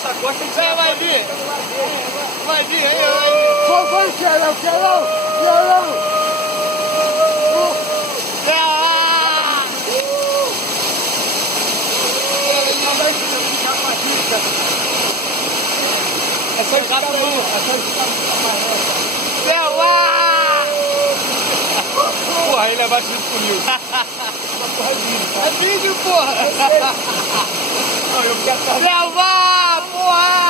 essa costa tem que Vai, ser. vai vir. Vai vir, aí, Foi, Fielão, Fielão, Fielão. É só ficar pra mão, é só ficar Céu lá! Porra, ele é batido comigo. É vídeo, porra! Não, eu quero Céu lá, porra!